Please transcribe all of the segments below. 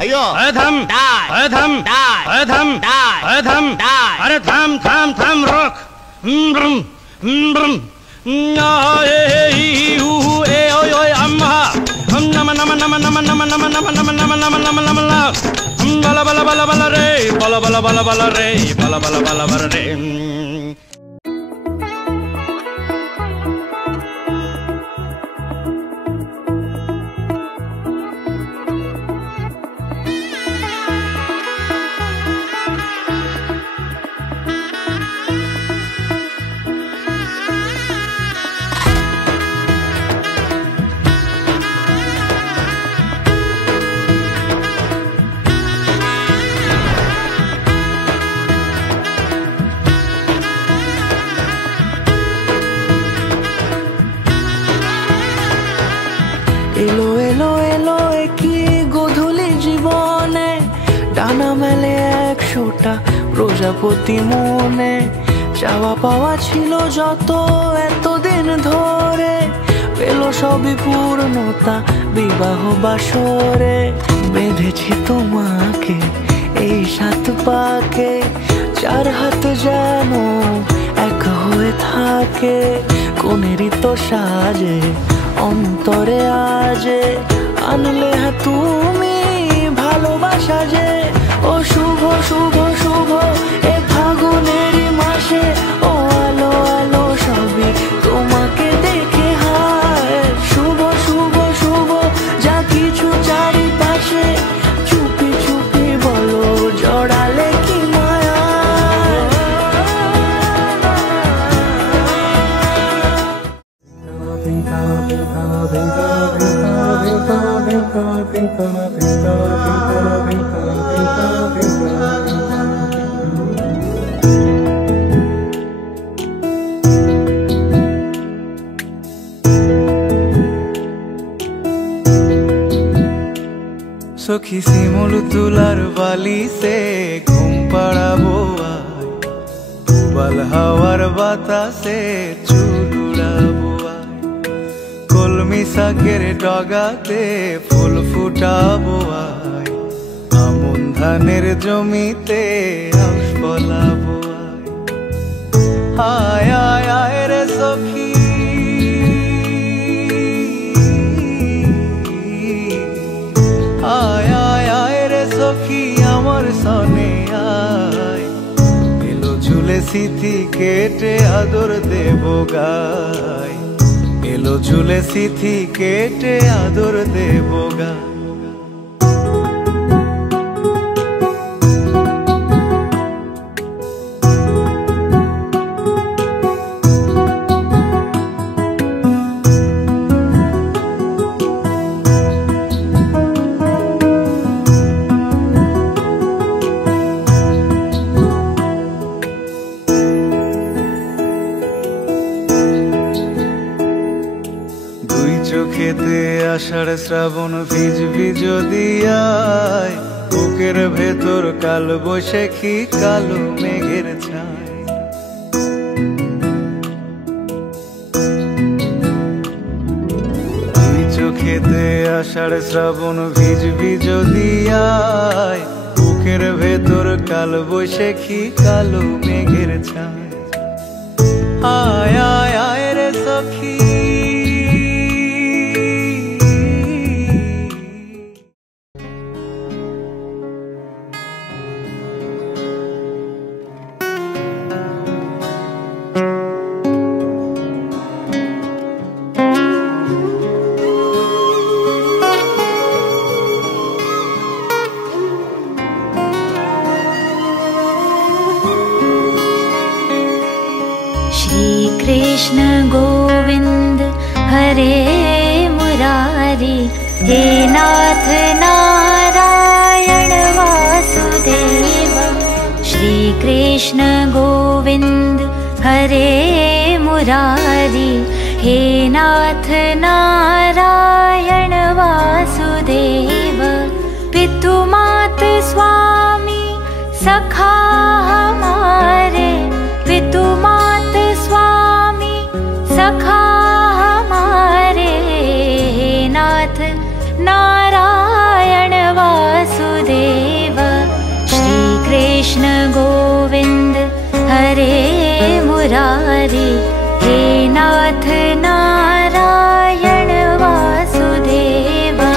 अयो थम थम थम थम अरे थम थम थम रोक अम्मा नम नम नम नम नम नम नम नम नम नम नम नम बला बला बला बला रे बला बला बला बला रे बला बला बला बला रे। এলো এলো এলো কি গোধূলি জীবনে ডানা মেলে 100টা প্রজাপতি মনে চাওয়া পাওয়া ছিল যত এতদিন ধরে পেল সবই পূর্ণতা বিবাহ বাসরে বেঁধেছি তোমাকে এই 7 পাকে 4 হাত যেন এক হয়ে থাকে কোনেরই তো সাজে অন্তরে আজে আনলে তুমি ভালোবাসা যে ও শুভ শুভ শুভ এ ফাগুনেরই মাসে ও আলো আলো সবই তোমাকে দেখে হায় শুভ শুভ শুভ যা কিছু চারিপাশে চুপি চুপি বলো জড়ালে কি মায়া सखी सिमुल तुलार बाली से घुम पड़ाबो पुबाल हवार बातासे चुल उड़ाबो कलमी शाकेर डगाते फुल फुटाबो আমন ধানের জমিতে আউশ ফলাবো আয় আয় আয় রে সখী आय आय आय रे सखी आमर सने आय एलो झुले स्मृति केटे आदर देबो गाय एलो झुले स्मृति केटे आदर देबो गाय চোখেতে আষাঢ় শ্রাবণ ভিজবি যদি আয় বুকের ভেতর কাল বৈশাখী কালো মেঘের ছায় দুই চোখেতে আষাঢ় শ্রাবণ ভিজবি যদি আয় বুকের ভেতর কাল বৈশাখী কালো মেঘের ছায় আয় আয় আয় রে সখী कृष्ण गोविंद हरे मुरारी हे नाथ नारायण वासुदेव श्री कृष्ण गोविंद हरे मुरारी हे नाथ नारायण वासुदेव पितु मात स्वामी सखा हमारे पितु मात स्वामी सखा हमारे नाथ नारायण वासुदेव कृष्ण गोविंद हरे मुरारी, हे नाथ नारायण वासुदेवा।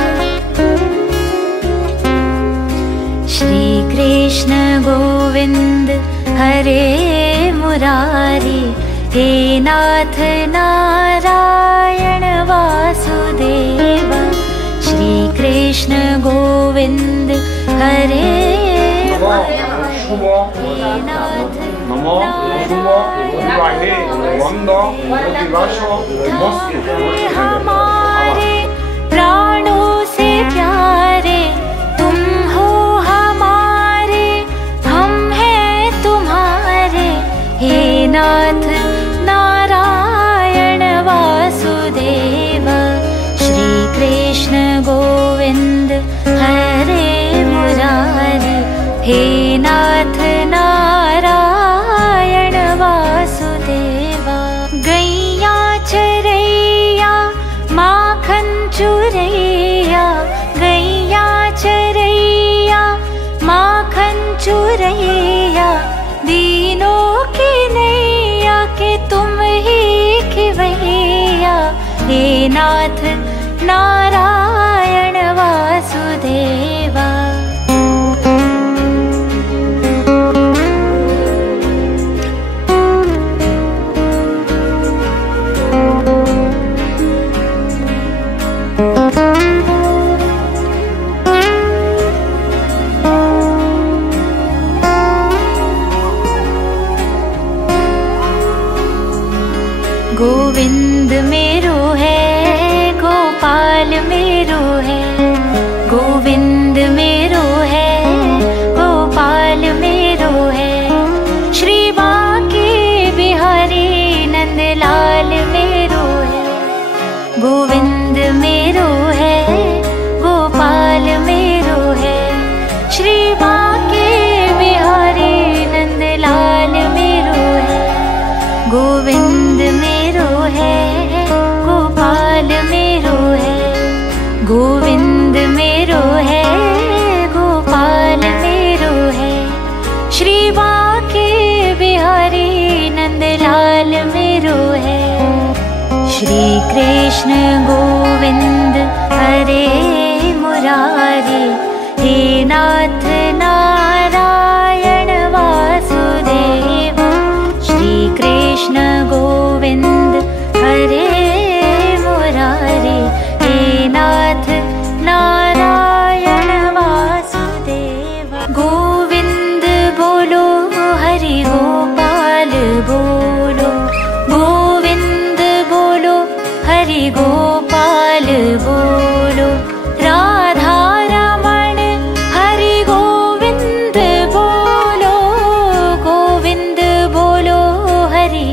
श्री कृष्ण गोविंद हरे मुरारी, हे नाथ नारायण वासुदेवा। श्री कृष्ण गोविंद हरे हमारे प्राणों से प्यारे तुम हो हमारे, हम हैं तुम्हारे, हे नाथ नारायण वासुदेव। श्री कृष्ण गोविंद हरे मुरारी, हे नाथ नारायण वासुदेवा। गैया चरैया माखन चुरैया, गैया चरैया माखन चुरैया, दीनों की नैया के तुम ही खिवैया, हे नाथ नारायण वासुदेवा। गोविंद मेरो है गोपाल मेरो है, गोविंद मेरो है गोपाल मेरो है, श्री बांके बिहारी नंदलाल मेरो है। गोविंद मेरो है गोपाल मेरो है, श्री बांके बिहारी नंदलाल मेरो है। गोविंद मेरो है गोपाल मेरो है, गोविंद मेरो है गोपाल मेरो है, श्री बांके बिहारी नंदलाल मेरो है। श्री कृष्ण गोविंद हरे मुरारी, हे नाथ नारायण वासुदेवा। श्री कृष्ण गोविंद हरे मुरारी, हे नाथ नारायण वासुदेवा। गोविंद बोलो हरि गोपाल बोलो, गोविंद बोलो हरि गोपाल बोलो, राधा रमण हरि गोविंद बोलो, गोविंद बोलो हरि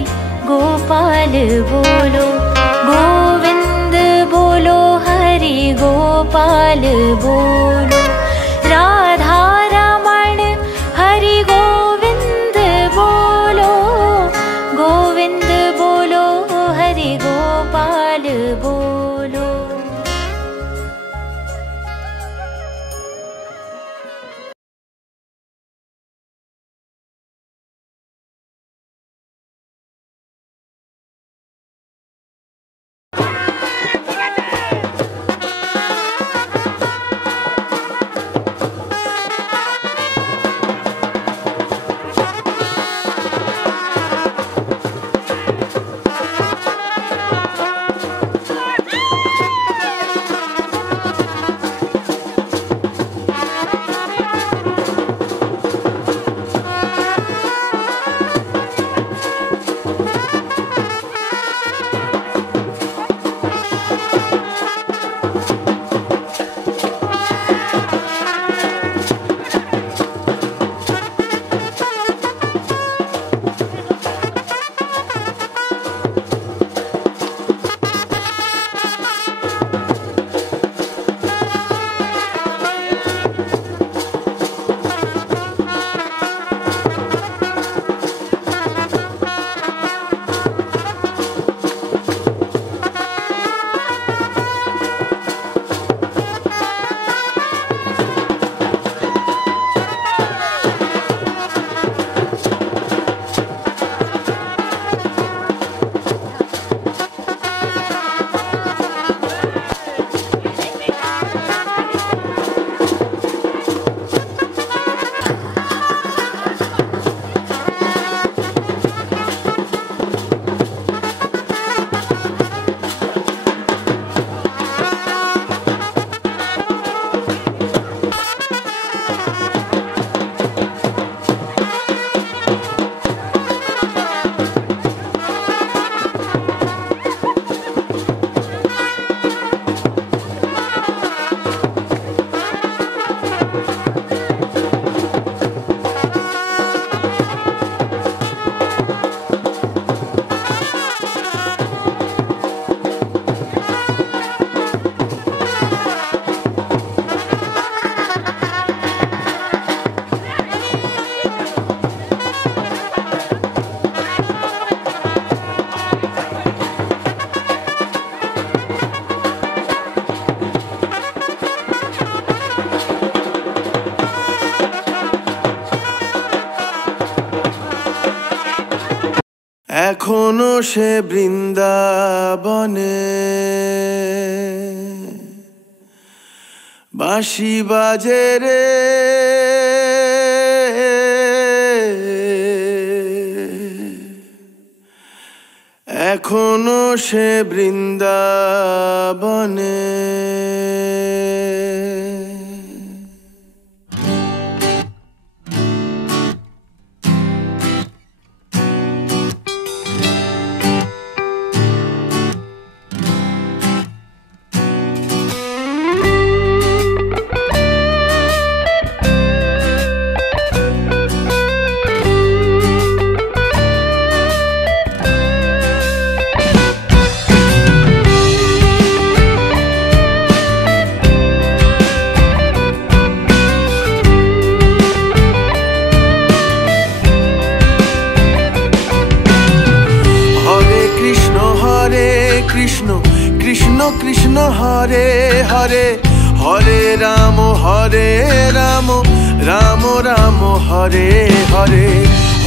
এখনো সে বৃন্দাবনে বাঁশি বাজে রে, এখনো সে বৃন্দাবনে। কৃষ্ণ কৃষ্ণ কৃষ্ণ হরে হরে, হরে রাম রাম রাম হরে হরে,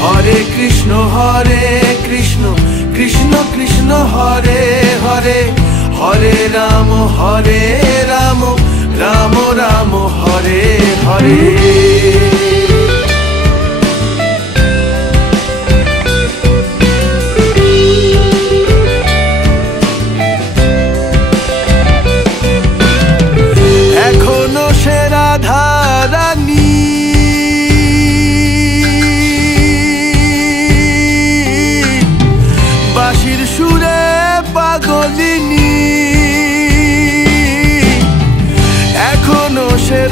হরে কৃষ্ণ কৃষ্ণ কৃষ্ণ হরে হরে, হরে রাম রাম রাম হরে হরে।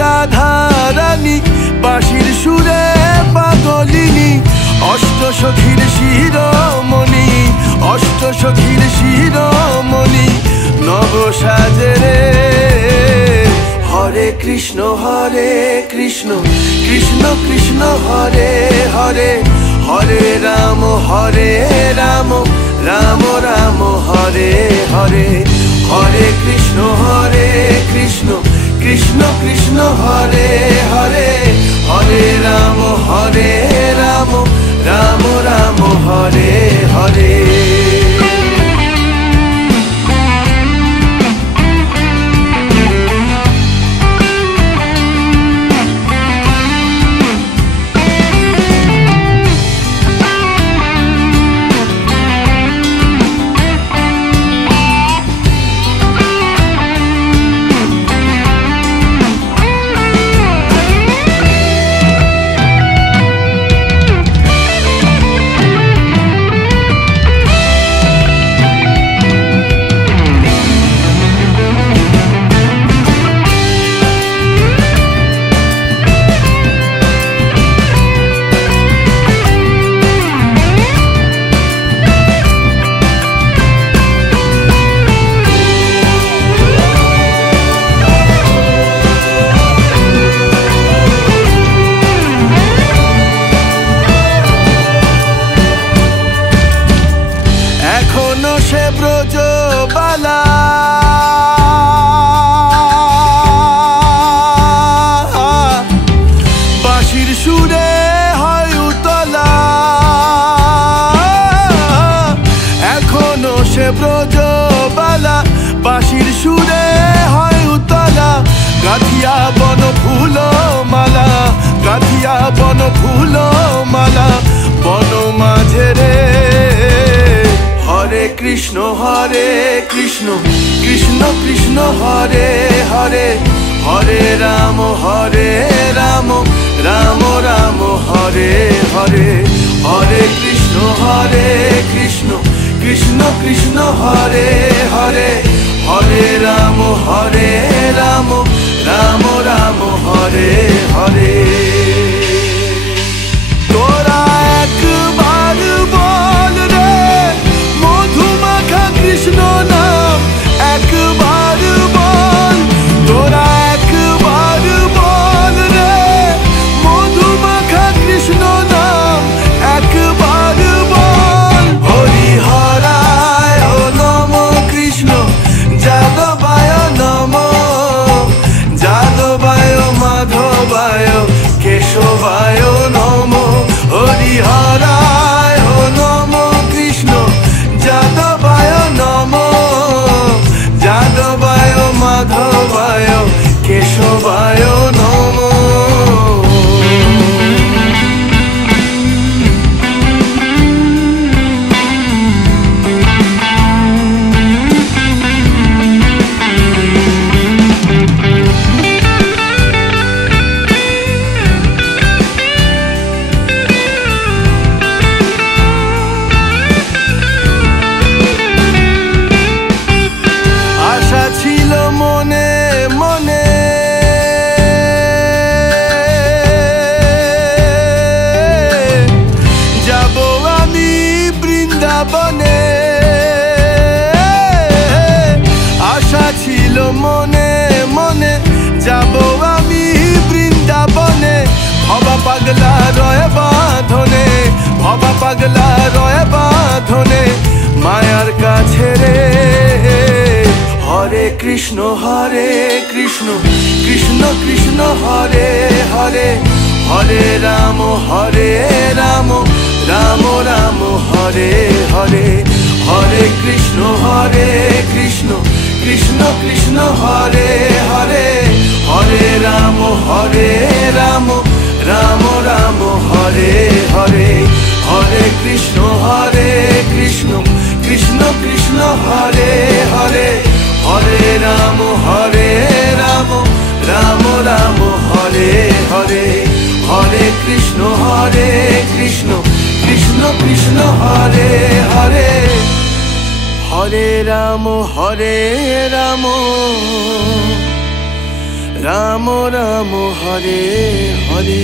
রাধারানী বাঁশির সুরে পাগলিনী, অষ্ট সখীর শিরোমণি, অষ্ট সখীর শিরোমণি নব সাজে রে। হরে কৃষ্ণ কৃষ্ণ কৃষ্ণ হরে হরে, হরে রাম রাম রাম হরে হরে, হরে কৃষ্ণ কৃষ্ণ কৃষ্ণ কৃষ্ণ হরে হরে, হরে রাম রাম রাম হরে হরে। ব্রজবালা বাঁশির সুরে হয় উতলা, এখনো সে ব্রজবালা বাঁশির সুরে হয় উতলা, গাঁথিয়া বন ফুল মালা, গাঁথিয়া বন ফুল মালা বন মাঝে রে। হরে কৃষ্ণ কৃষ্ণ কৃষ্ণ হরে হরে, হরে রাম রাম রাম হরে হরে, হরে কৃষ্ণ কৃষ্ণ কৃষ্ণ হরে হরে, হরে রাম রাম রাম হরে কৃষ্ণ কৃষ্ণ কৃষ্ণ হরে হরে হরে রাম রাম রাম হরে হরে হরে কৃষ্ণ কৃষ্ণ কৃষ্ণ হরে হরে হরে রাম রাম রাম হরে হরে হরে কৃষ্ণ কৃষ্ণ কৃষ্ণ হরে হরে হরে রাম রাম রাম হরে হরে হরে কৃষ্ণ কৃষ্ণ কৃষ্ণ হরে হরে হরে রাম রাম রাম হরে হরে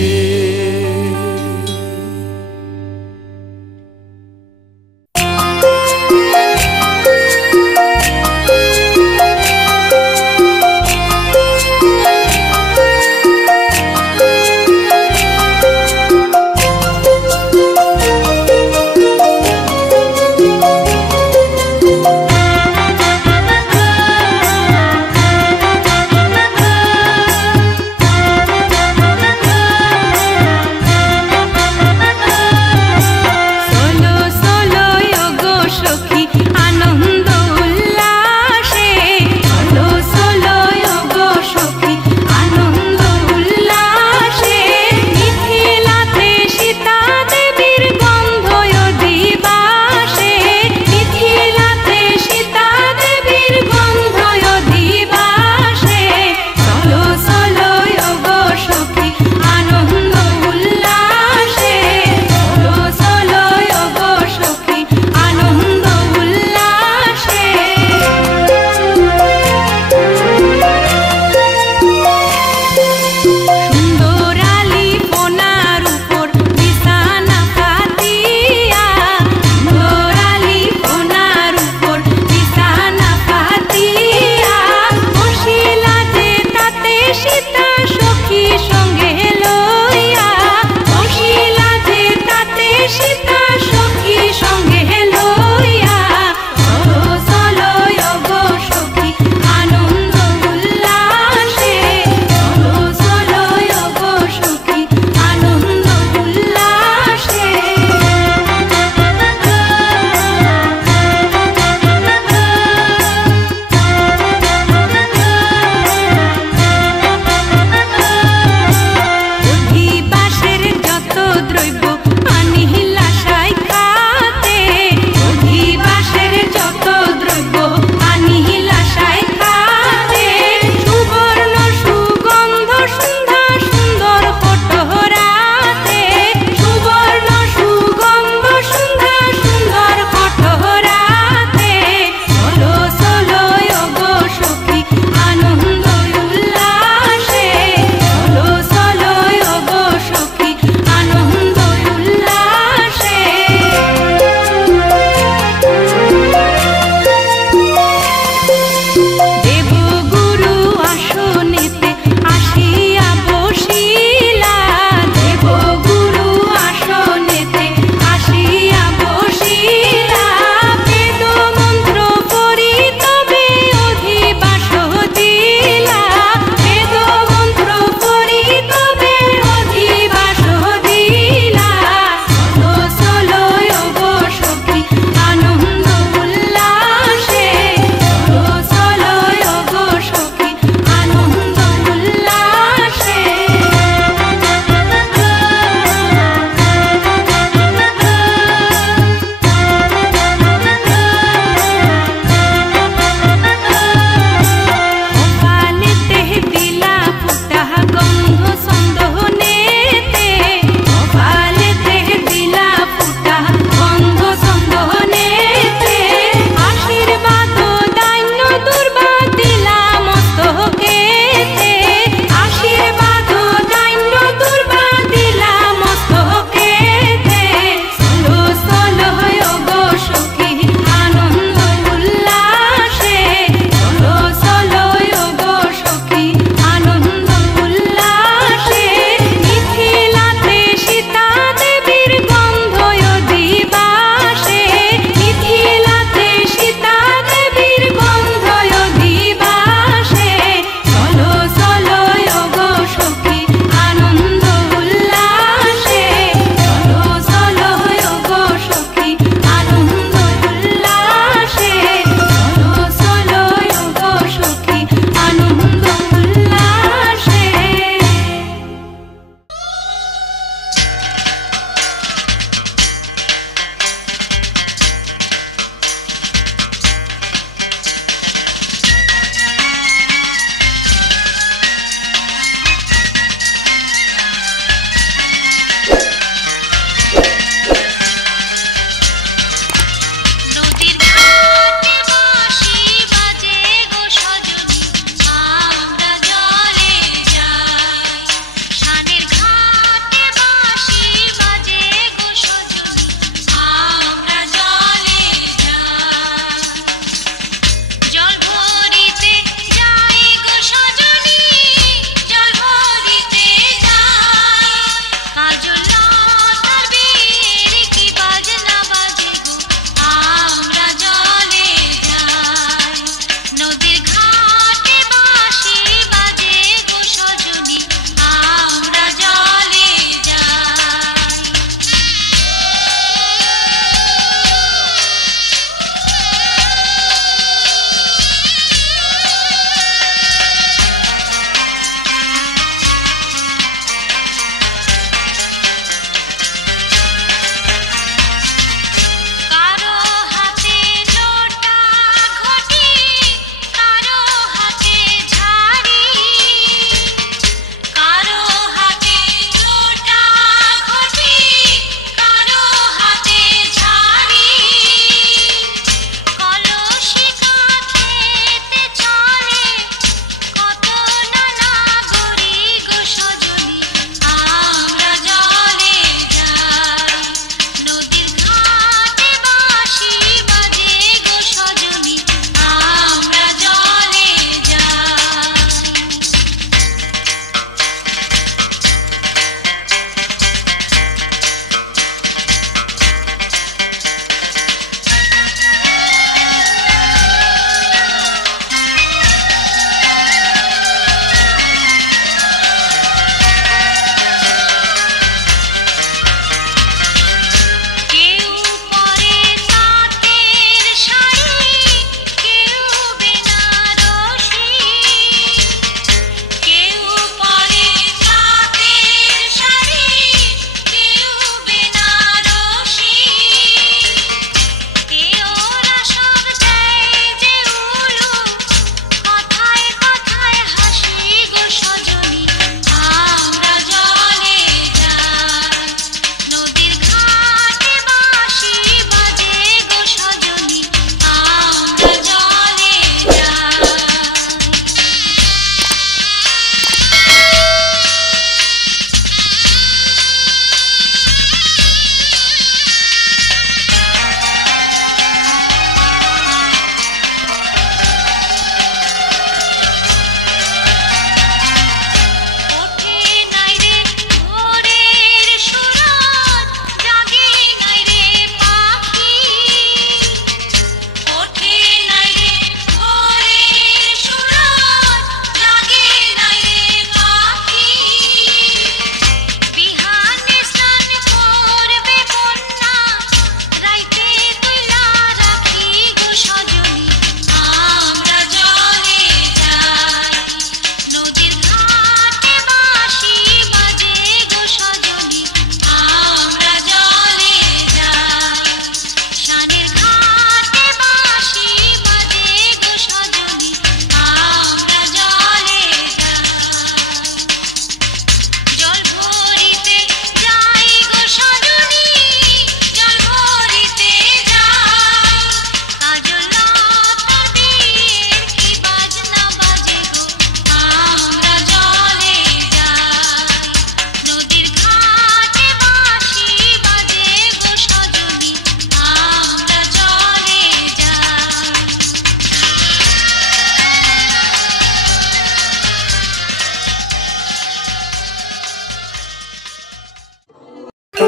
জলে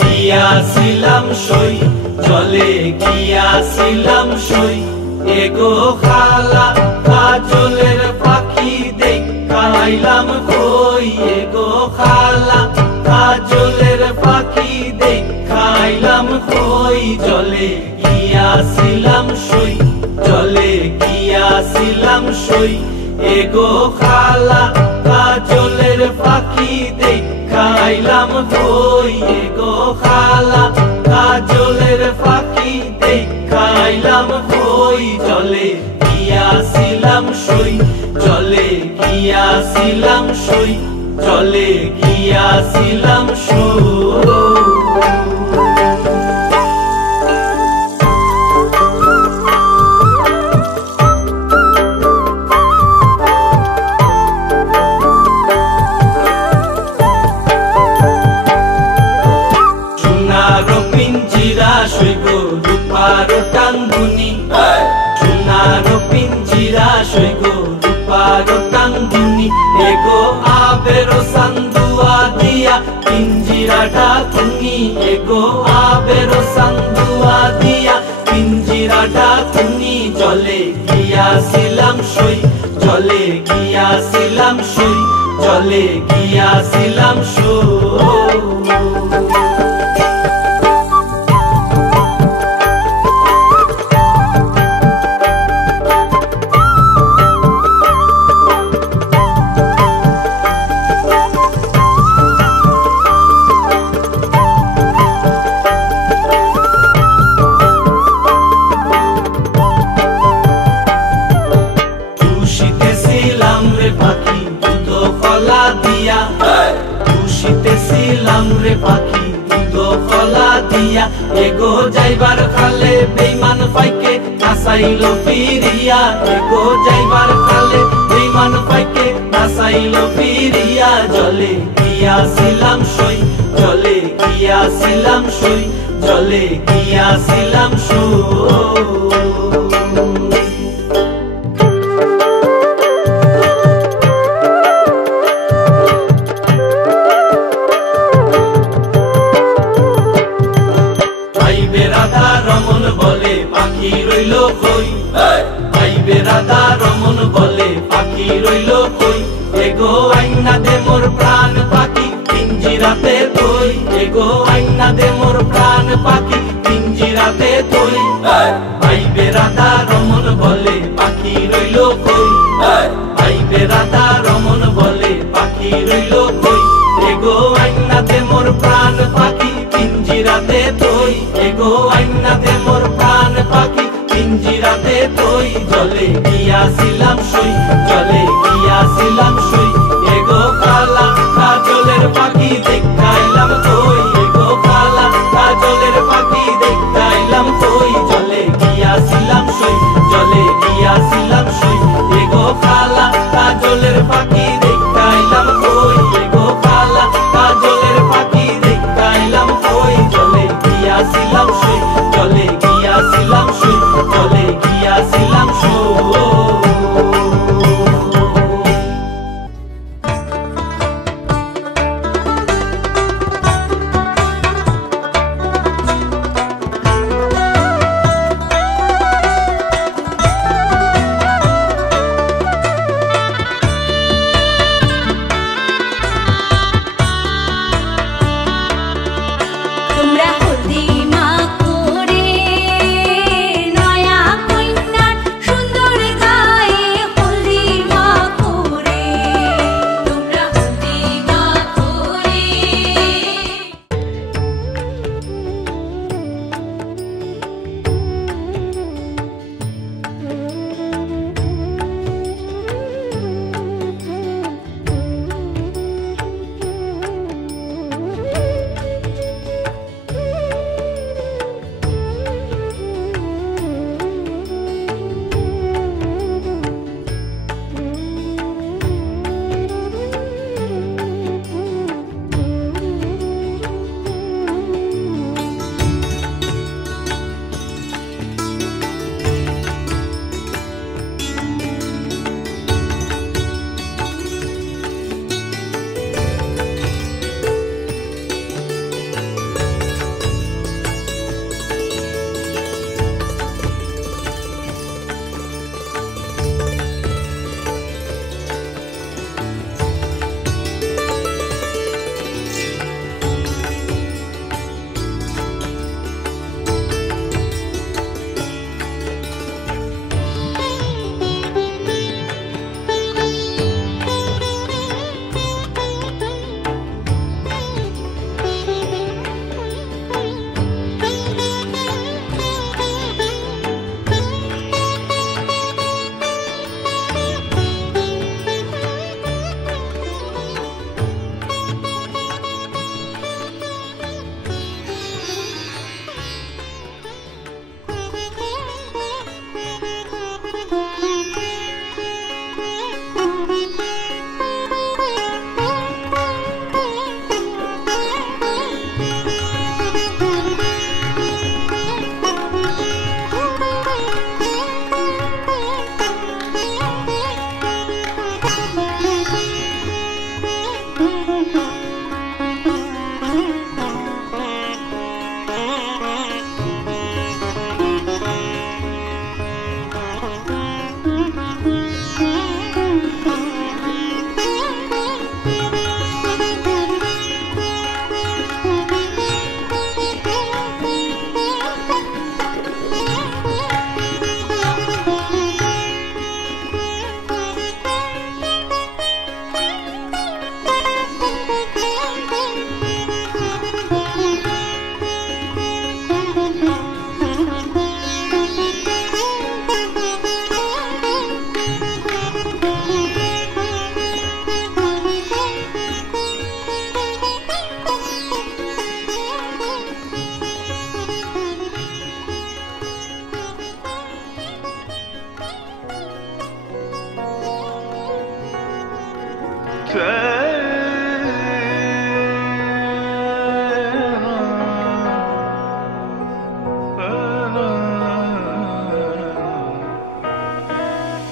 গিয়াছিলাম সই, জলে গিয়াছিলাম সই, এগো খালা কাজলের পাখি দেখাইলাম কই, এগো খালা কাজলের পাখি দেখাইলাম কই। জলে গিয়াছিলাম সই, জলে গিয়াছিলাম সই, এগো খালা কাজলের পাখি দেখাইলাম কই, এগো খালা কাজলের পাখি দেখাইলাম কই। জলে গিয়াছিলাম সই, জলে গিয়াছিলাম সই, জলে গিয়াছিলাম সই। রূপারো টাঙ্গুনি, সোনারো পিঞ্জিরা সইগো রূপারো টাঙ্গুনি, এগো আবেরো সান্দুয়া দিয়া পিঞ্জিরাটা তুমি, এগো আবেরো সান্দুয়া দিয়া পিঞ্জিরাটা তুমি। জলে গিয়াছিলাম সই, জলে গিয়াছিলাম সই, জলে গিয়াছিলাম সই। খুশিতেছিলাম রে পাখি দুধ কলা দিয়া, এগো যাইবার খালে বেইমান পাইকে নাসাইলো ফিরিয়া, এগো যাইবার খালে বেইমান পাইকে নাসাইলো ফিরিয়া। জলে গিয়াছিলাম সই, জলে গিয়াছিলাম সই, জলে গিয়াছিলাম সই। পাখি রইল কই, আইবে রাধা রমন বলে পাখি রইল কই, এগো আইনা দে মোর প্রাণ পাখি পিঞ্জিরাতে তুই, এগো আইনা দে মোর প্রাণ পাখি পিঞ্জিরাতে তুই। আইবে রাধা রমন বলে পাখি রইল কই, আইবে রাধা রমন বলে পাখি রইল কই, এগো আইনা দে মোর প্রাণ পাখি পিঞ্জিরাতে তুই, এগো আইনা দে মোর প্রাণ পাখি পিঞ্জিরাতে তুই। জলে গিয়াছিলাম সই, জলে গিয়াছিলাম সই, এগো খালা কাজলের পাখি দেখাইলাম কই, এগো খালা কাজলের পাখি দেখাইলাম কই। জলে গিয়াছিলাম সই, জলে গিয়াছিলাম সই, এগো খালা কাজলের পাখি দেখাইলাম কই, এগো খালা কাজলের পাখি দেখাইলাম কই। জলে গিয়াছিলাম সই, জলে গিয়াছিলাম সই, জলে গিয়াছিলাম সই।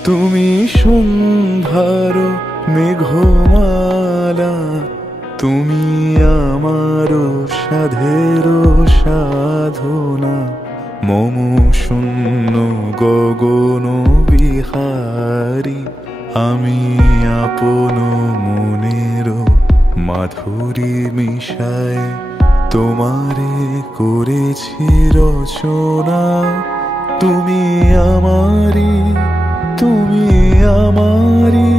তুমি সন্ধ্যার মেঘমালা, তুমি আমার সাধের সাধনা, মম শূন্য গগন বিহারী, আমি আপন মনের মাধুরী মিশায় তোমারে করেছি রচনা। তুমি আমারি, তুমি আমারি,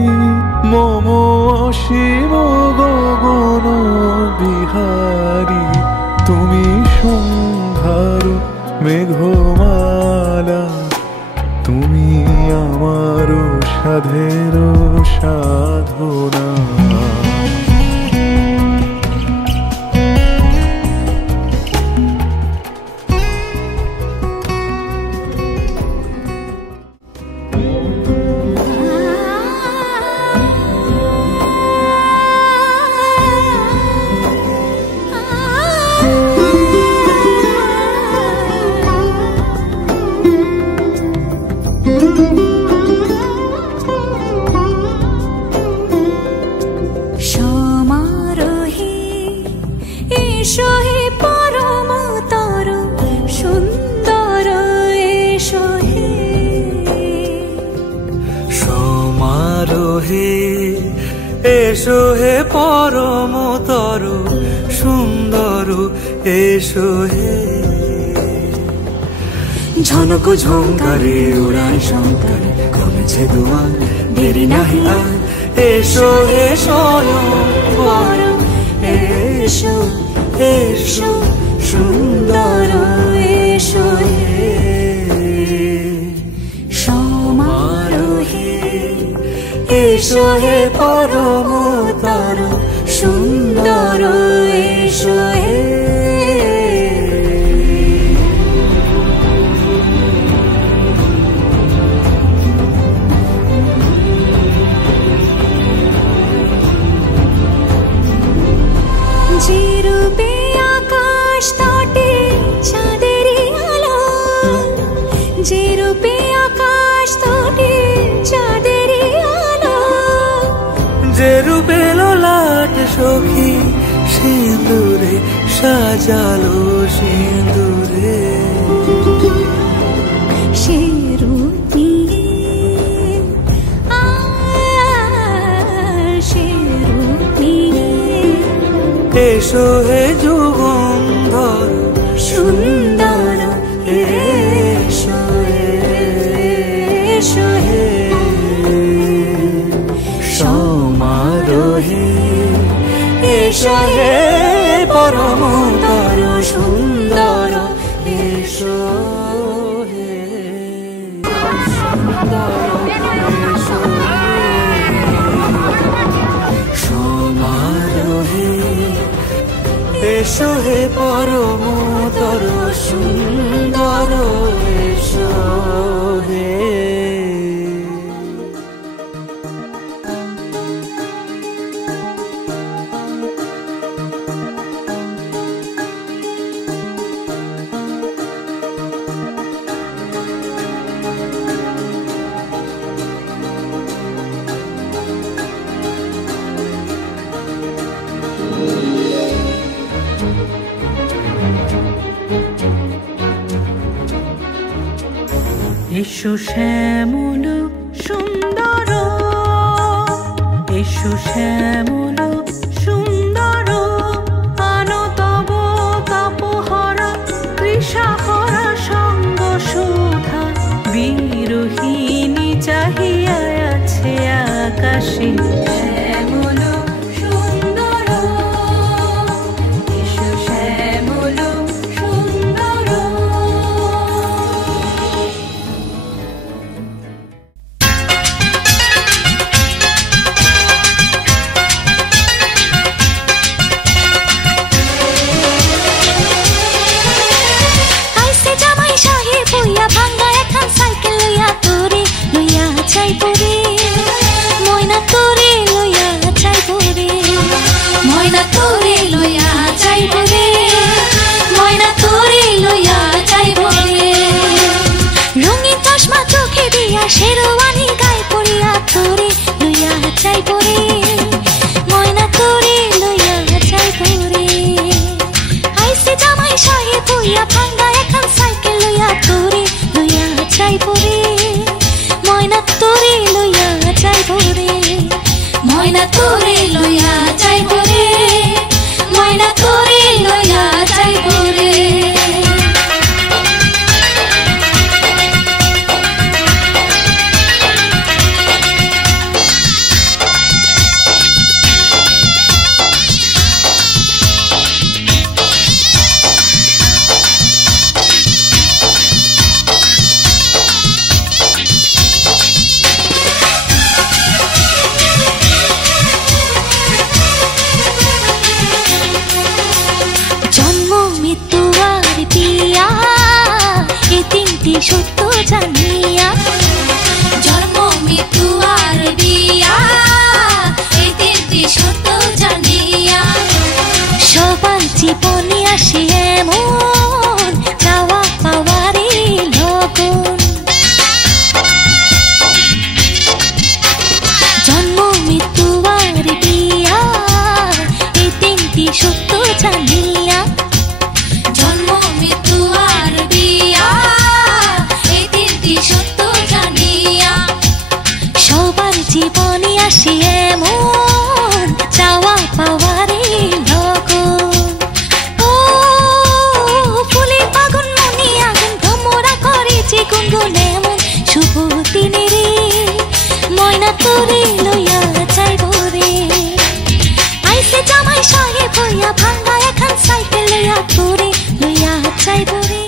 মম অসীম গগন বিহারী, তুমি সন্ধ্যার মেঘমালা, তুমি আমার সাধের সাধনা। এসো হে পরমতর সুন্দর, এসো হে ঝনক ঝঙ্কারে উড়ায় শঙ্কর, কমেছে দুয়ার দেরি নাহি আর, এসো হে স্বয়ংবর, এসো এসো সুন্দর, এসো হে সমারোহে, এসো হে পরমতর সুন্দর, এসো হে যে রূপে আকাশ তটে চাঁদেরই আলো, যে রূপে আকাশ তটে চাঁদেরই আলো, যে রূপে ললাট সখী সিঁদুরে সাজালো সিঁদুরে, সে রূপ নিয়ে সে রূপ নিয়ে এসো হে যুগন্ধর সুন্দর, এসো এসো হে সমারোহে, এসো হে পরমতর সুন্দর, এসো হে সুন্দর, এসো সমারোহে, এসো হে পরমতর সুন্দর, এসো হে এসো শ্যামল সুন্দর, এসো শ্যামল সুন্দর, আনো তব তাপহরা তৃষাহরা সঙ্গ শোধা, বিরোহিণী চাহিয়া আছে আকাশে শ্যামল সুন্দর, এসো শ্যামল সুন্দর। সত্য জানিয়া জন্ম মৃত্যু আর বিয়া এই তিনটি সত্য জানিয়া সবার জীবনে আসে এমন চাওয়া পাওয়ারে লগন জন্ম মৃত্যু আর বিয়া এই তিনটি সত্য জানিয়া জন্ম মৃত্যু আর বিয়া এই তিনটি সত্য জানিয়া সবার জীবনে আসে এমন চাওয়া পাওয়ারে লগন ও ফুলের বাগান মনে আগুন ভ্রমরা করেছে গুনগুন এমন শুভ দিনে রে ময়না তোরে লইয়া যাইব রে আইসে জামাই সাহেব হইয়া ভাঙ্গা এখন সাইকেল লইয়া তোরে লইয়া যাইব রে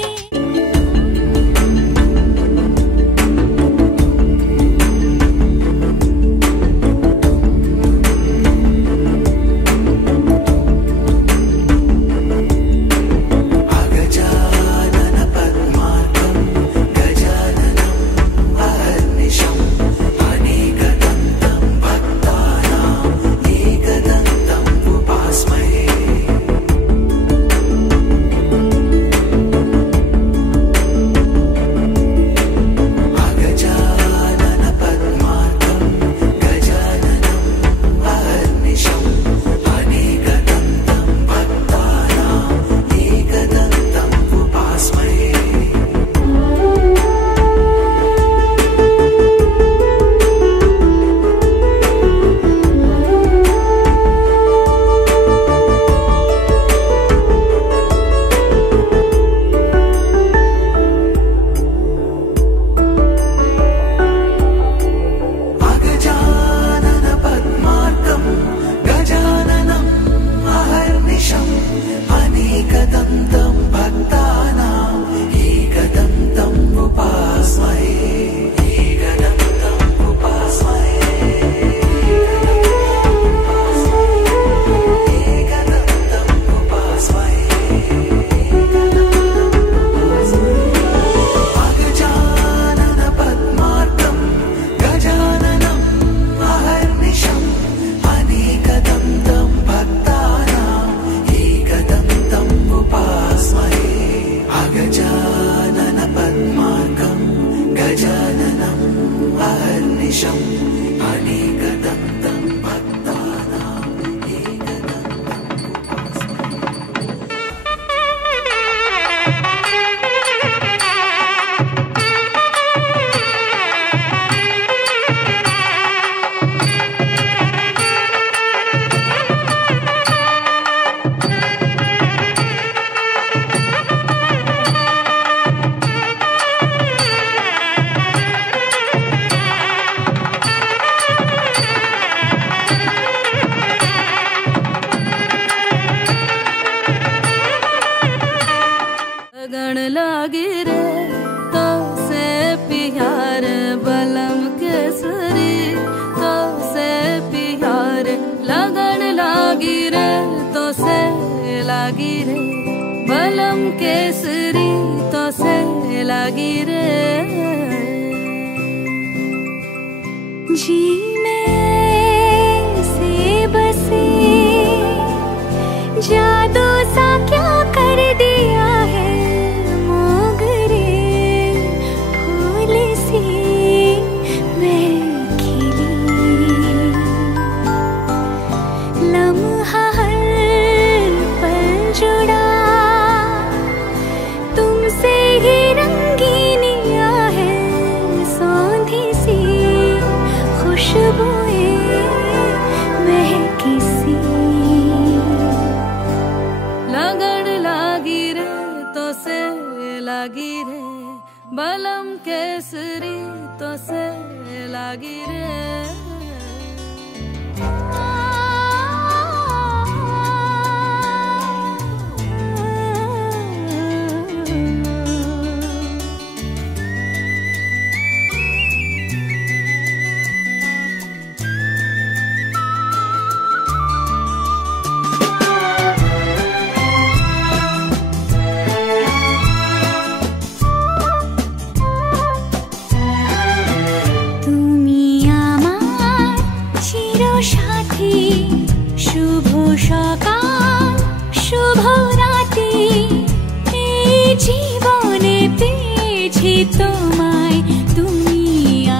জীবনে পেয়েছি তোমায়, তুমি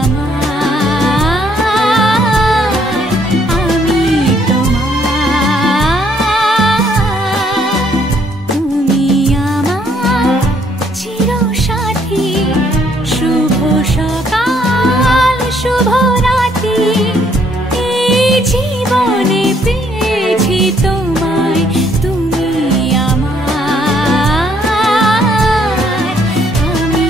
আমার, আমি তোমার, তুমি আমার চিরসাথী। শুভ সকাল শুভ রাতি, এই জীবনে পেয়েছি তোমায়, তুমি আমার, আমি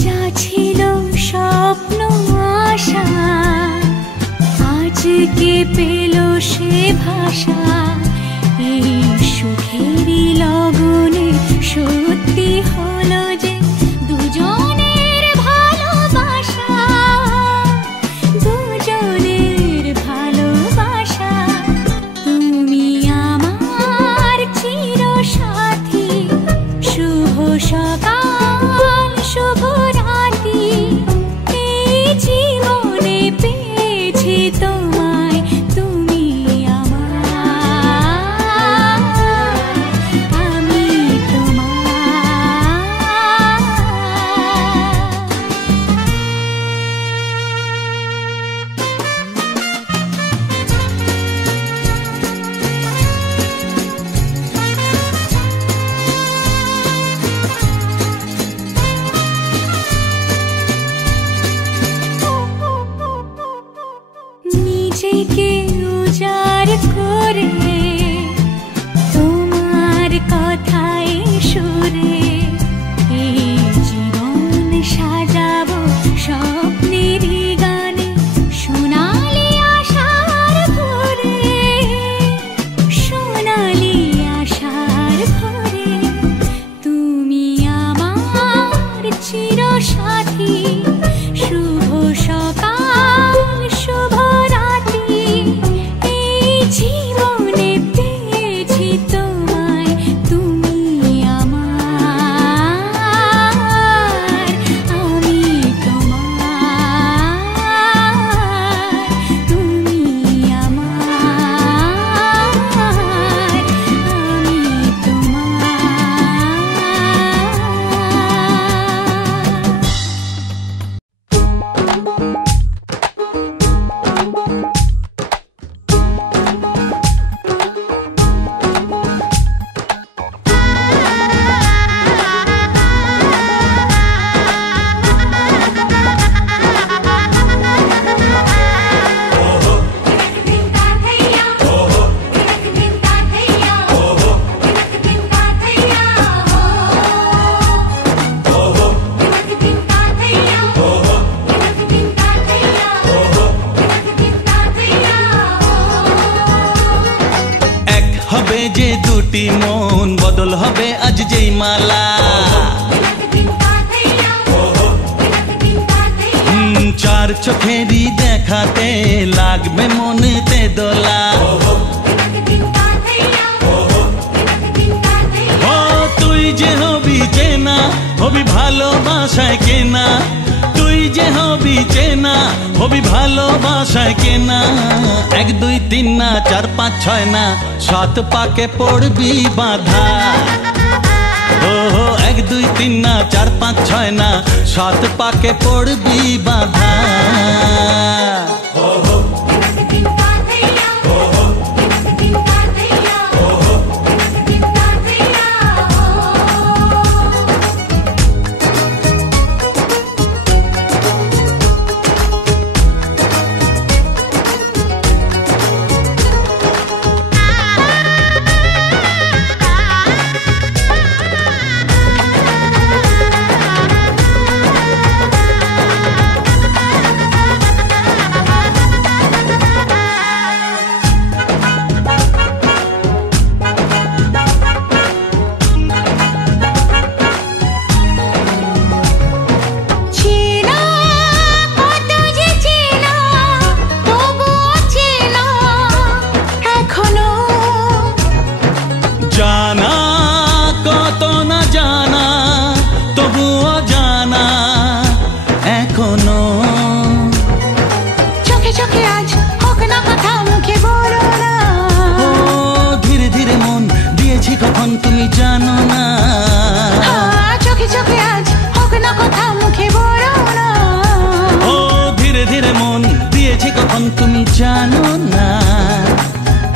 যা ছিল স্বপ্ন আশা, আজকে পেল সে ভাষা। এই সুখেরই লগনে সত্যি হলো যে দুজনের ভালোবাসা, দুজনের ভালোবাসা। তুমি আমার চিরসাথী, শুভ সকাল শুভ রাতি, এই জীবনে পেয়েছি তোমায়, তুমি আমার, আমি নিজেকে উজাড় করে তোমার কথায় সুরে, এই জীবন সাজাবো স্বপ্নেরই গানে, সোনালি আশার ভোরে, সোনালি আশার ভোরে। তুমি আমার চিরসাথী, শুভ সকাল শুভ রাতি, এই জীবনে পেয়েছি তোমায়, তুমি আমার, আমি তোমার, তুমি আমার, আমি হবে যে দুটি মন, বদল হবে আজ যেই মালা। চার চোখেরই দেখাতে লাগবে মনেতে দোলা। ও তুই যে হবি চেনা, হবি ভালোবাসায় কেনা, তুই যে হবি চেনা, হবি ভালোবাসায় কেনা। 1 2 3 না 4 5 6 না, 7 পাকে পড়বি বাঁধা। ও 1 2 3 না 4 5 6 না, 7 পাকে পড়বি বাঁধা। তুমি জানো না। চোখে চোখে আজ হোক না কথা মুখে বলো না। ও ধীরে ধীরে মন দিয়েছি কখন তুমি জানো না।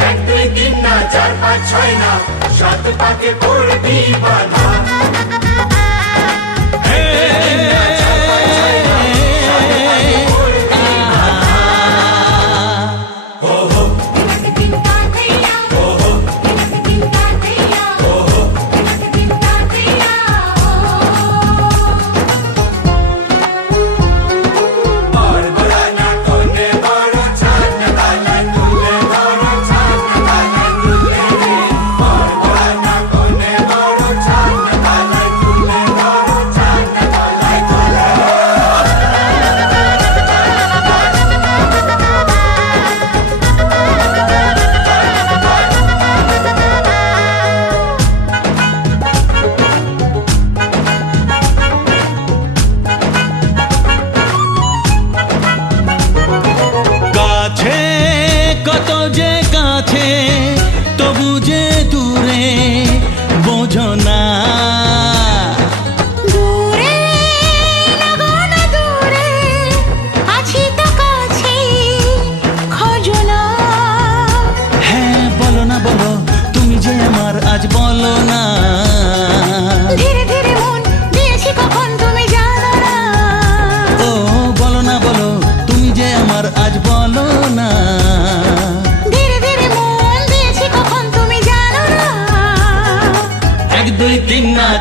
1 2 3 না 4 5 6 না 7 পাকে পড়বি বাধা।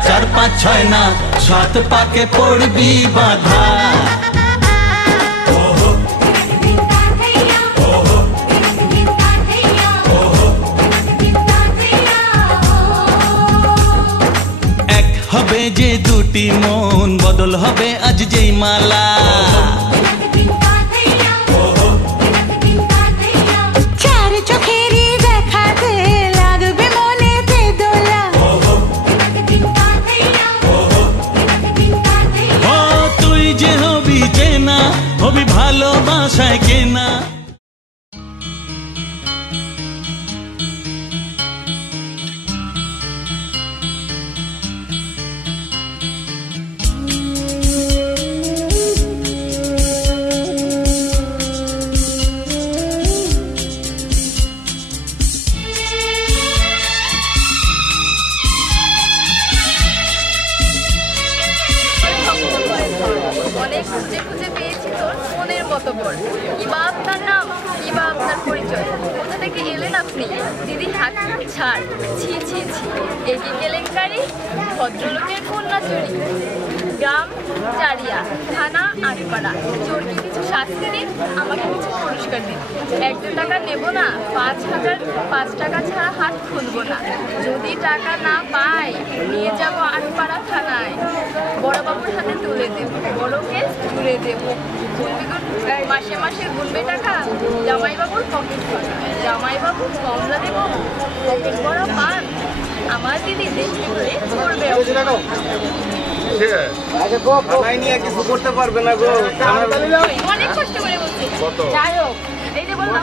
चार पाँच छय ना 7 पाके पड़बी बाधा। এক হবে যে দুটি মন বদল হবে আজ যেই মালা। চার চোখেরই দেখাতে লাগবে মনেতে দোলা। তুই যে হবি চেনা হবি ভালোবাসায় কেনা। অনেক খুঁজে খুঁজে পেয়েছি তোর মনের মতো বল। কিবা আপনার নাম, কিবা আপনার পরিচয়, কোথা থেকে এলেন আপনি? দিদি হাত ছাড়, ছি ছি ছি, এগিয়ে কেলেঙ্কারি, ভদ্রলোকের কন্যা চুরি। গ্রাম চারিয়া, থানা আটপাড়া, চোরকে কিছু শাস্তি দিন, আমাকে কিছু পুরস্কার দিন। 1-2 টাকা নেব না, 5 টাকা ছাড়া হাত খুলবো না। যদি টাকা না পাই নিয়ে যাব আটপাড়া থানায়, বড়বাবুর হাতে তুলে দেব, বড়কে তুলে দেব। মাসে মাসে গুনবে টাকা, জামাইবাবুর পকেট ভরা, জামাইবাবু কমলা দেব, পকেট ভরা পান। আমার দিদি দেখতে করে করবে কিছু করতে পারবে না গো। অনেক কষ্ট করে বলছি। যাই হোক, এই যে বললাম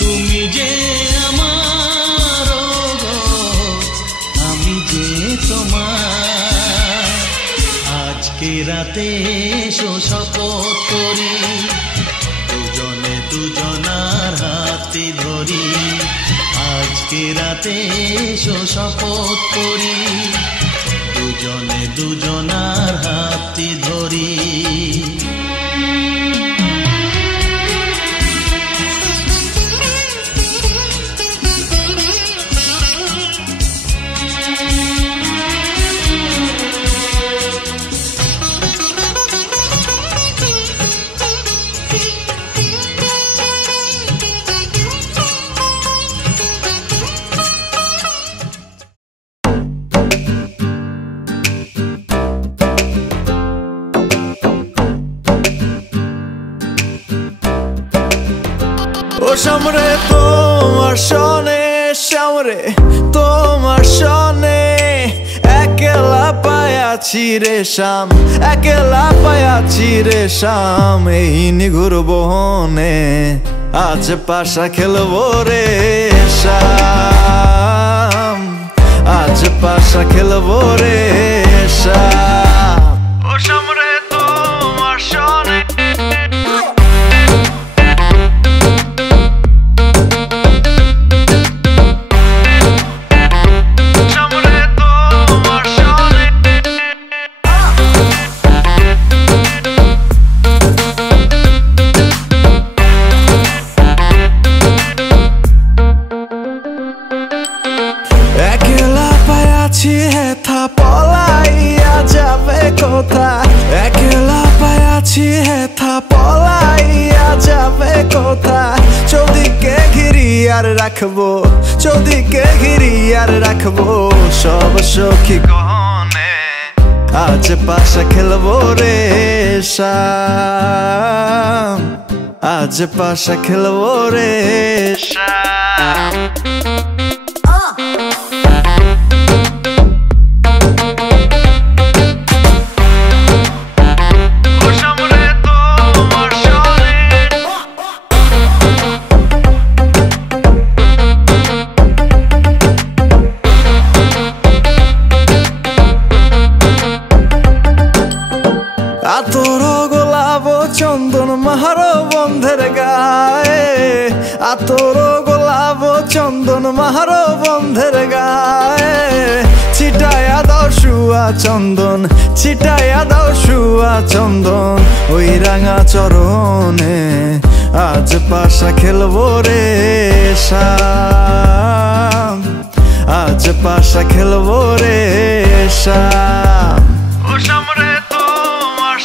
তুমি যে আমার, আমি যে তোমার। আজকে রাতে এসো শপথ করি, দুজনে দুজনার হাতে ধরি। আজকে রাতে এসো শপথ করি, দুজনে দুজনার হাতে ধরি। সামরে তোমার সনে সামরে তো আছি রে শাম, একলা পায়াছি রে শাম, এই নিঘুর বহনে আজ পাশা খেলবো রে শাম, আজ পাশা খেলবো রে শাম। ও শাম রে তোমার শোনে একলা পায়াছি হেথা পলাইয়া যাবে কোথায়, একলা পায়াছি হেথা পলাইয়া যাবে কোথায়, চৌদিকে ঘিরি আর রাখবো, চৌদিকে ঘিরি আর রাখবো সব সখী গহনে, আজ পাশা খেলবো রে শাম, আজ পাশা খেলবো রে শাম। আতর গোলাপ চন্দন মাহারো বন্ধের গায়ে, আতর গোলাপ চন্দন মাহারো বন্ধের গায়ে, ছিটায়া দাও শুয়া চন্দন, ছিটায়া দাও শুয়া চন্দন ওই রাঙা চরণে, আজ পাশা খেলবো রে শাম, আজ পাশা খেলবো রে শাম। ও শাম রে তোমার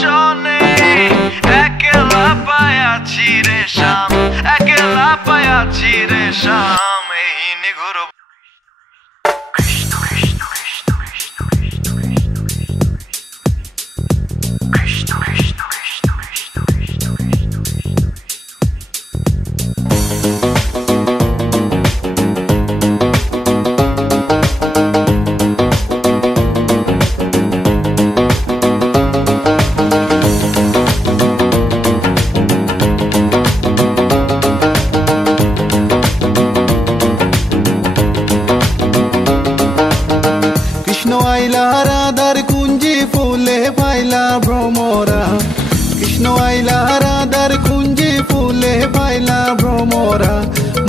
শোনে একলা পায়াছি রে শাম, একলা পায়াছি রে শাম, এই নিঘুর কৃষ্ণ কৃষ্ণ কৃষ্ণ কৃষ্ণ কৃষ্ণ কৃষ্ণ কৃষ্ণ কৃষ্ণ কৃষ্ণ কৃষ্ণ কৃষ্ণ আইলা রাধার কুঞ্জি ফুলে পাইলা ভ্রমরা, কৃষ্ণ আইলা রাধার কুঞ্জি ফুলে পাইলা ভ্রমরা,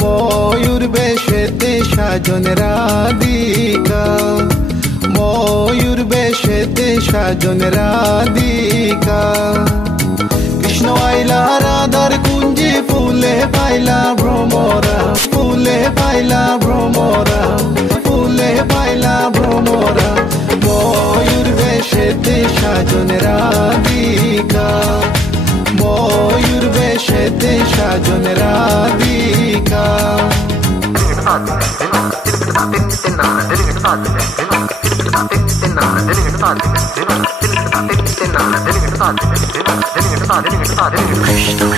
ময়ূর বেশেতে সাজন রাধিকা, ময়ূর বেশেতে সাজন রাধিকা, কৃষ্ণ আইলা রাধার কুঞ্জি ফুলে পাইলা ভ্রমরা, ফুলে পাইলা ভ্রমরা, ফুলে পাইলা ভ্রমরা, ময়ূর বেশেতে সাজন রাধিকা, ময়ূর বেশেতে সাজন রাধিকা। কৃষ্ণ কৃষ্ণ কৃষ্ণ কৃষ্ণ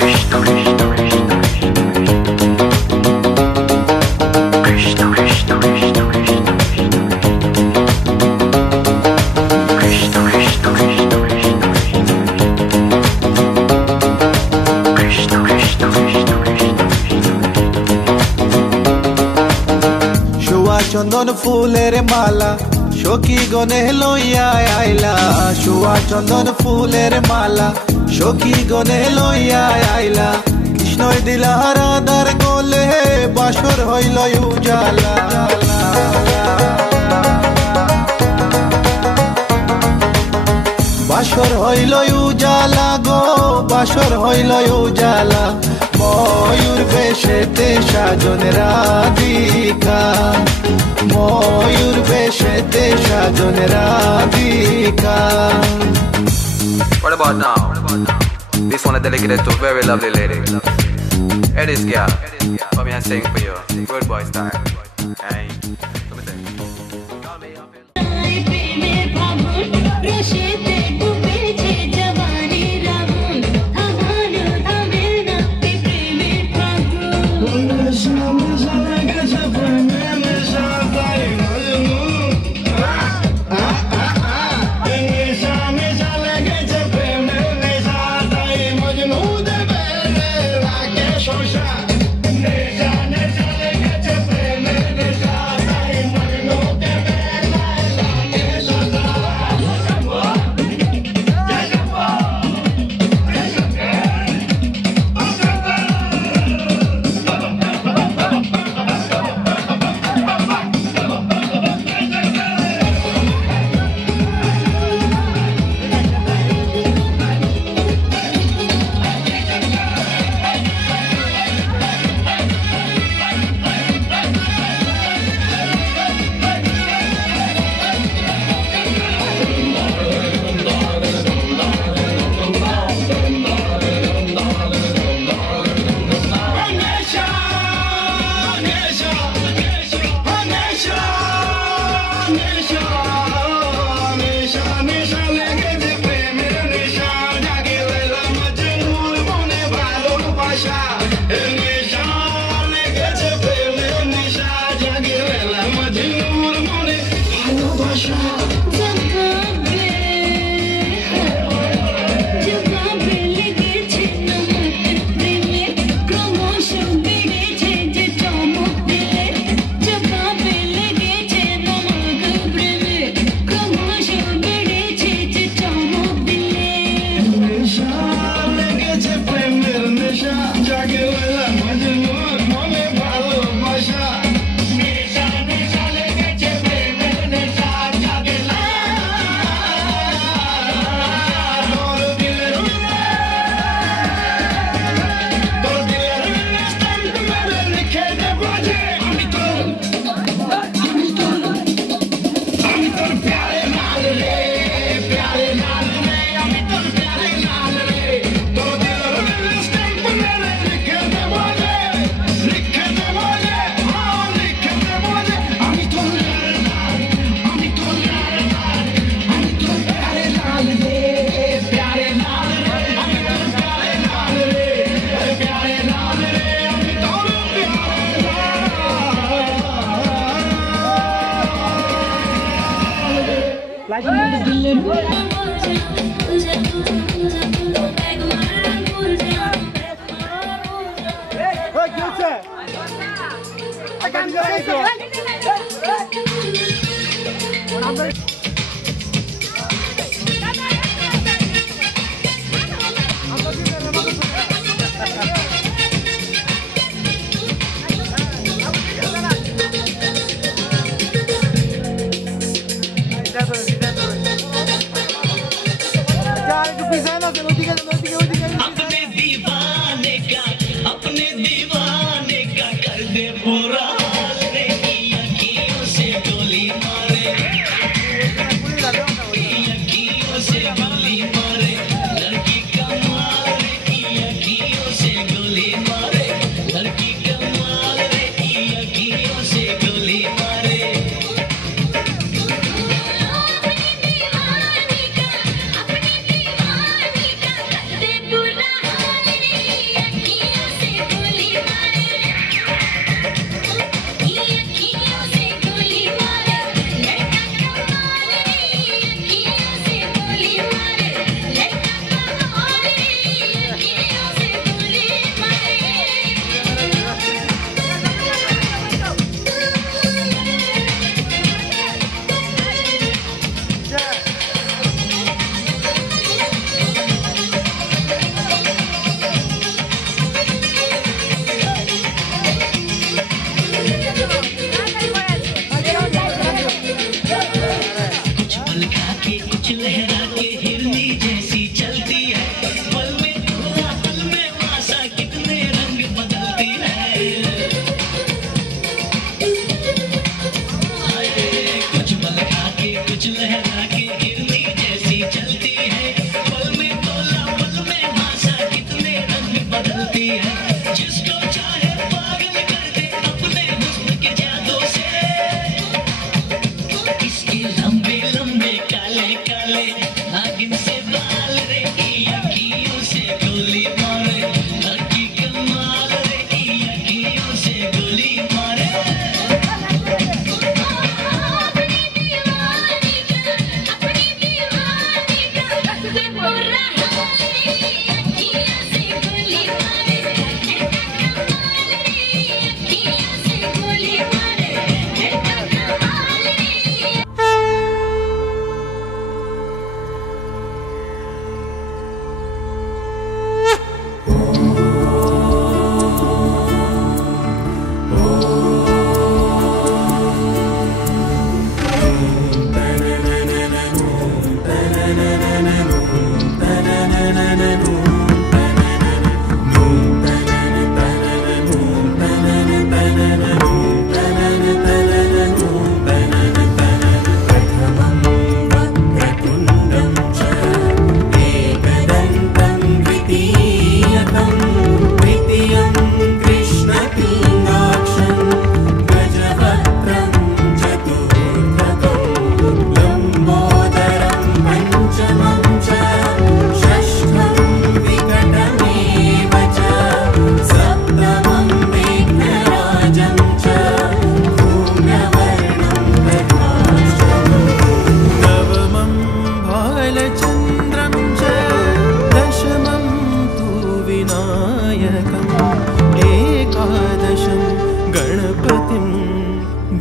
কৃষ্ণ কৃষ্ণ কৃষ্ণ কৃষ্ণ কৃষ্ণ কৃষ্ণ কৃষ্ণ কৃষ্ণ কৃষ্ণ শুয়া চন্দন ফুলের মালা সখী গনে লইয়া আইলা, শুয়া চন্দন ফুলের মালা সখী গনে লইয়া আইলা, কৃষ্ণই দিলা রাধার কোলে বাসর হইল উজালা, বাসর হইল উজালা গো, বাসর হইল উজালা, ময়ূর বেশেতে সাজন রাধিকা, ময়ূর বেশেতে সাজন Radhika. What about now? This one is dedicated to a very lovely lady. It is girl. Come here and sing for you. Good boy style. Hey, let me sing.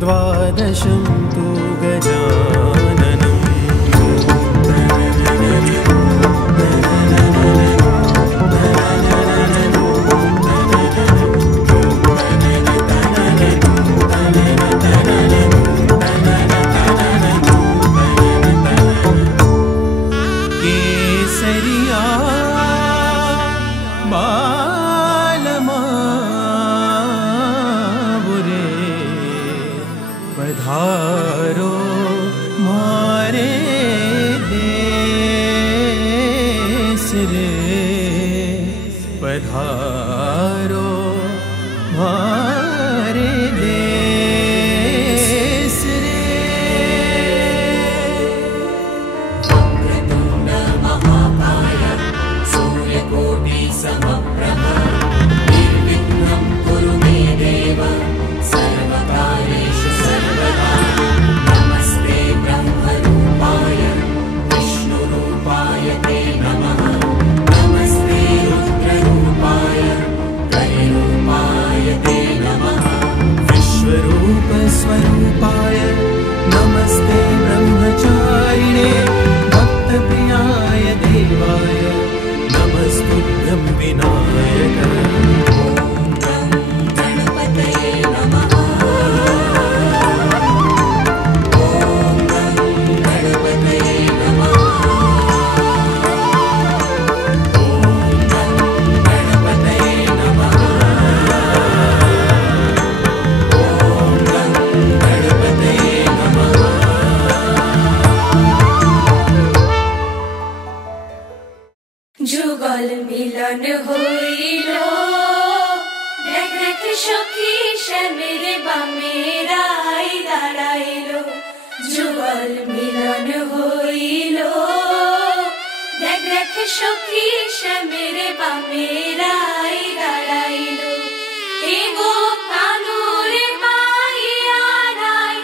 द्वादशं तु गजाननम् केसरिया बालमावुरे पधारो मारे देश रे पधारो मारे देश रे। स्वरूपाय नमस्ते ब्रह्मचारिणे भक्तप्रियाय देवाय नमस्तुभ्यं विनायक। ॐ गणपतये नमः। ॐ गणपतये नमः। ॐ गणपतये नमः। যুগল মিলন হইল দেখ দেখ সখী শ্যামের বামে রাই দাঁড়াইল। যুগল মিলন হইল দেখ দেখ সখী শ্যামের বামে রাই দাঁড়াইল। এগো কানুরে পাইয়া রাই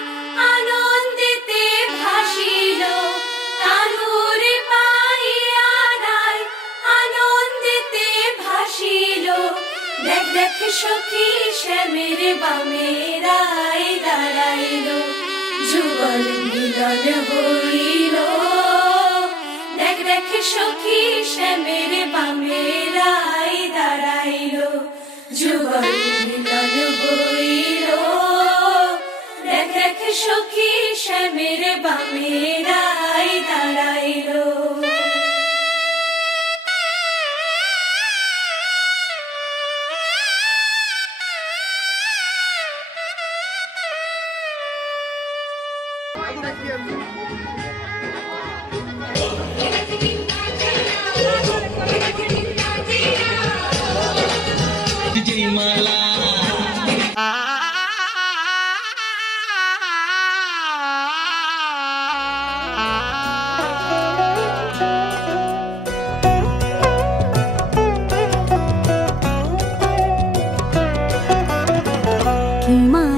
আনন্দিতে ভাসিল। কানুরে পাইয়া রাই আনন্দিতে ভাসিল। দেখ দেখ সখী শ্যামের বামে রাই দাঁড়াইল। যুগল মিলন হইল দেখ দেখ সখী শ্যামের বামে রাই দাঁড়াইল। যুগল মিলন হইল দেখ দেখ সখী শ্যামের বামে রাই দাঁড়াইল। মা